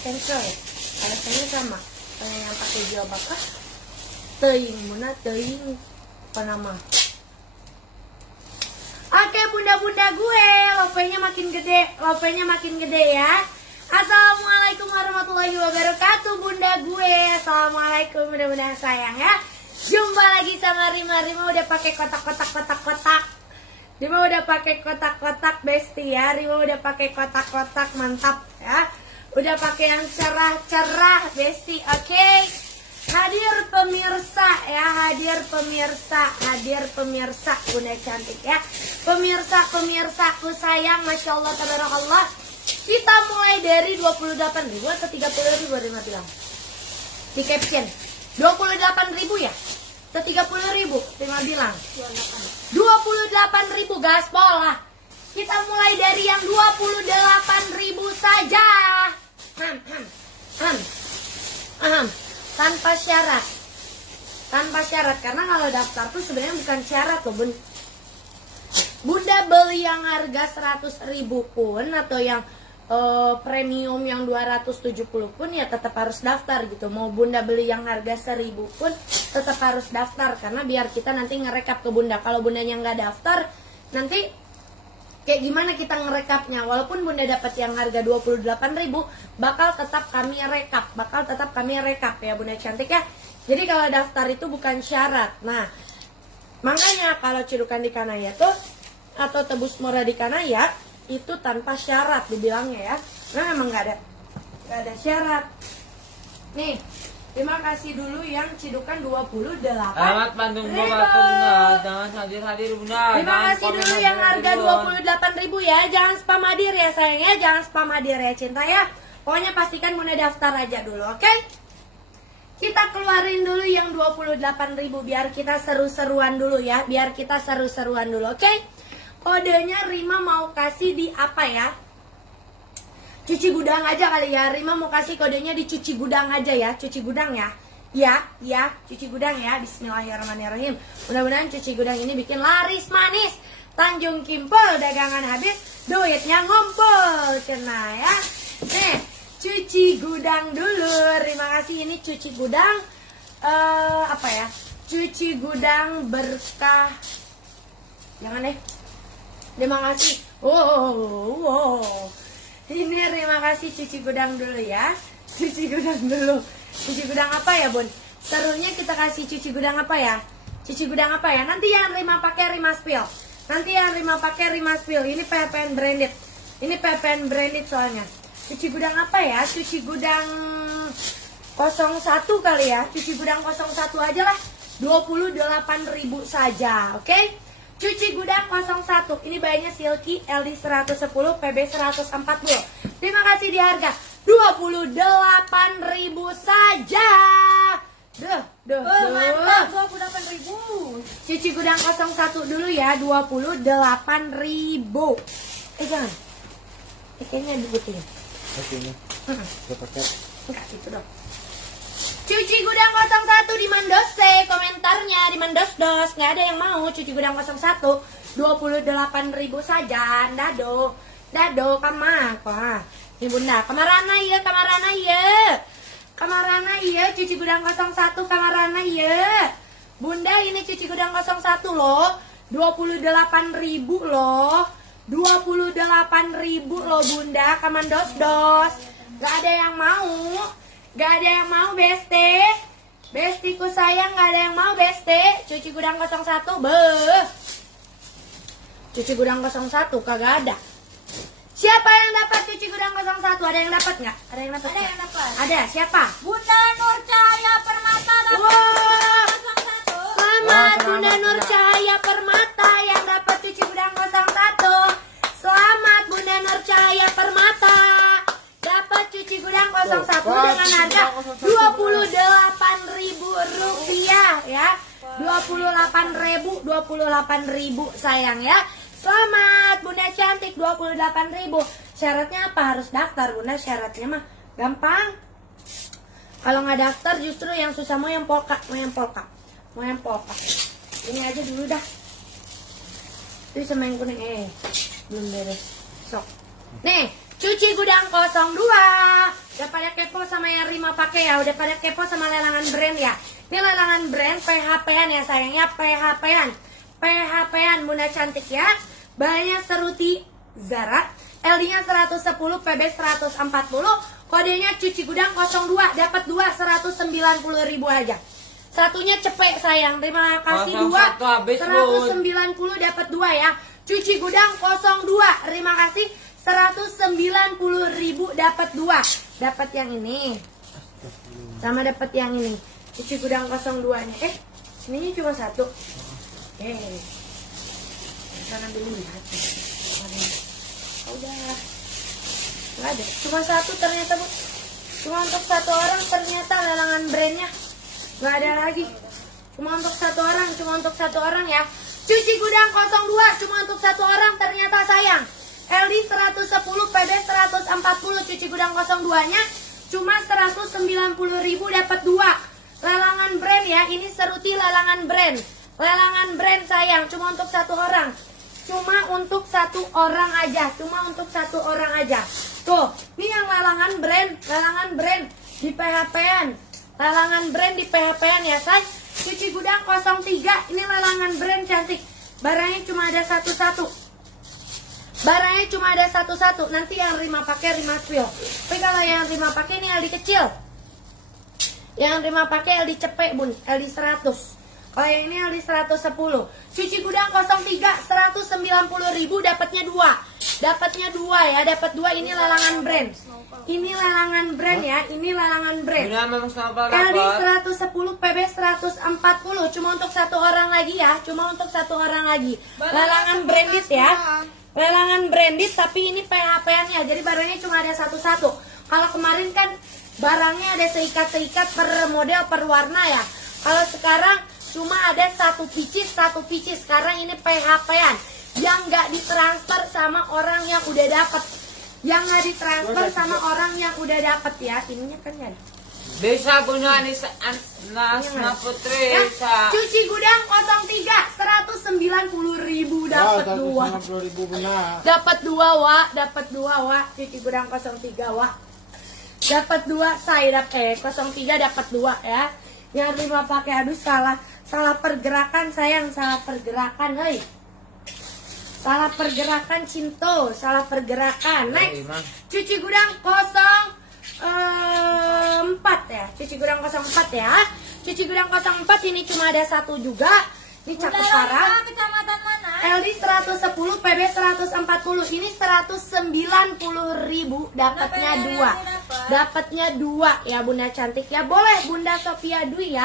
cancel. Alasannya sama. Yang pakai jilbab teuing bunda teuing apa nama. Oke bunda-bunda gue, lopenya makin gede ya. Assalamualaikum warahmatullahi wabarakatuh bunda gue. Assalamualaikum bunda-bunda sayang ya. Jumpa lagi sama Rima udah pakai kotak. Rima udah pakai kotak besti ya. Rima udah pakai kotak mantap ya. Udah pakai yang cerah besti. Oke. Hadir pemirsa bunda cantik ya. Pemirsaku sayang, masya Allah tabarakallah. Kita mulai dari 28.000 atau 30.000 Rima bilang di caption. 28.000 ya? Atau 30.000 Rima bilang 28.000 gaspol lah. Kita mulai dari yang 28.000 saja. Tanpa syarat karena kalau daftar tuh sebenarnya bukan syarat loh bun. Bunda beli yang harga 100.000 pun atau yang premium yang 270 pun ya tetap harus daftar gitu. Mau bunda beli yang harga 1.000 pun tetap harus daftar karena biar kita nanti ngerekap ke bunda. Kalau bundanya nggak daftar nanti kayak gimana kita ngerekapnya. Walaupun bunda dapat yang harga 28.000 bakal tetap kami rekap ya bunda cantik ya. Jadi kalau daftar itu bukan syarat. Nah makanya kalau Cidukan di Kanaya tuh atau Tebus Murah di Kanaya itu tanpa syarat dibilangnya ya. Nah emang nggak ada syarat. Nih terima kasih dulu yang Cidukan 28. Selamat Bandung bunda, jangan hadir bunda. Terima kasih dulu yang harga 28.000 ya. Jangan spam hadir ya sayangnya, jangan spam hadir ya cinta ya. Pokoknya pastikan bunda daftar aja dulu, oke? Kita keluarin dulu yang 28.000 biar kita seru-seruan dulu ya. Oke? Kodenya Rima mau kasih di apa ya? Cuci gudang aja kali ya. Rima mau kasih kodenya di cuci gudang aja ya. Cuci gudang ya. Ya, cuci gudang ya. Bismillahirrahmanirrahim. Mudah-mudahan cuci gudang ini bikin laris manis. Tanjung Kimpul dagangan habis, duitnya ngumpul. Kena ya. Nih, cuci gudang dulu. Terima kasih ini cuci gudang apa ya? Cuci gudang berkah. Jangan deh. Terima kasih. Wow. Ini terima kasih cuci gudang dulu ya. Cuci gudang apa ya bun? Serunya kita kasih cuci gudang apa ya? Nanti yang Rima pakai Rima spill. Ini PPN branded soalnya. Cuci gudang apa ya? Cuci gudang 01 kali ya. Cuci gudang 01 aja lah. 28.000 saja, oke? Cuci gudang 01. Ini bayarnya Silky LD 110 PB 140. Terima kasih di harga 28.000 saja. Mantap 28.000. Cuci gudang 01 dulu ya 28.000. Jangan. Kayaknya dibutuhin. Oke nih. Pakai. Enggak gitu dong. Cuci gudang 01 di Mandose, komentarnya di Mandos-dos. Nggak ada yang mau cuci gudang 01. 28.000 saja. Dado kamar. Ini bunda, kamarana ya. Cuci gudang 01 kamarana ya. Bunda ini cuci gudang 01 loh. 28.000 loh. 28.000 loh bunda, kamandos-dos. Nggak ada yang mau bestiku sayang, nggak ada yang mau besti. Cuci gudang 01 cuci gudang 01 kagak ada. Siapa yang dapat cuci gudang 01? Ada yang dapat nggak? Ada yang dapat. Ada siapa? Bunda Nur Cahaya Permata dapat Wah. 01. Selamat Bunda Nur Cahaya Permata yang dapat cuci gudang 01. Selamat Bunda Nur Cahaya Permata dapat cuci gudang 01 dengan harga 28.000 rupiah ya. 28.000 sayang ya. Selamat Bunda cantik 28.000. Syaratnya apa? Harus daftar Bunda. Syaratnya mah gampang. Kalau nggak daftar justru yang susah. Mau yang polka. Ini aja dulu dah. Itu sama yang kuning belum beres. Sok. Nih, cuci gudang 02 dapat pada kepo sama yang Rima pakai ya, udah pada kepo sama lelangan brand ya. Ini lelangan brand PHP-an ya sayangnya, PHP-an Bunda cantik ya. Bahannya seruti Zara, LD-nya 110, PB 140, kodenya cuci gudang 02, dapat 2 190.000 aja. Satunya cepet sayang, terima kasih 2 01 habis, 190 dapat 2 ya. Cuci gudang 02, terima kasih 190.000 dapat 2. Dapat yang ini. Sama dapat yang ini. Cuci gudang 02-nya. Sininya cuma 1. Sana dulu lihat. Udah. Enggak ada. Cuma 1 ternyata, Bu. Cuma untuk 1 orang ternyata lelangan brandnya. Nggak ada lagi. Cuma untuk 1 orang, ya. Cuci gudang 02 cuma untuk 1 orang ternyata sayang. LD 110, PD 140, cuci gudang 02-nya cuma 190.000 dapat 2. Lelangan brand ya, ini seruti lelangan brand. Lelangan brand sayang, cuma untuk 1 orang. Cuma untuk 1 orang aja, Tuh, ini yang lelangan brand di PHP-an. Lelangan brand di PHP-an ya, say. Cuci gudang 03, ini lelangan brand cantik. Barangnya cuma ada satu-satu. Nanti yang Rima pakai Rima spill. Tapi kalau yang Rima pakai ini LD kecil. Yang Rima pakai LD cepek, Bun. LD 100. Kalau yang ini LD 110. Cuci gudang 03, 190.000 dapatnya 2. Dapatnya 2 ya, dapat 2. Ini lelangan brand. Ini lelangan brand ya, ini lelangan brand. Udah memang sama LD dapat. 110, PB 140. Cuma untuk 1 orang lagi ya, Lelangan branded ya. Lelangan branded tapi ini PHP-nya. Jadi barangnya cuma ada satu-satu. Kalau kemarin kan barangnya ada seikat-seikat per model, per warna ya. Kalau sekarang cuma ada satu pieces. Sekarang ini PHP-an yang nggak ditransfer sama orang yang udah dapat. Ya. Ininya kan ya. Bisa punya Nasna Putri. Ya, Bisa. cuci gudang 03, 190.000 dapat 2. 190.000 benar. Dapat 2 wa. Cuci gudang 03 wa. Dapat 2, saya dapat 03 dapat 2 ya. Yang Rima pakai, aduh salah pergerakan sayang, salah pergerakan, hei. Salah pergerakan Cinto, salah pergerakan. Next, cuci gudang 04 ya. Cuci gudang 04 ya. Cuci gudang 04 ini cuma ada 1 juga. Ini cakep parah. Kecamatan mana? LD 110, PB 140. Ini 190.000 dapatnya 2. Dapatnya 2 ya Bunda cantik ya. Boleh Bunda Sophia Dwi ya.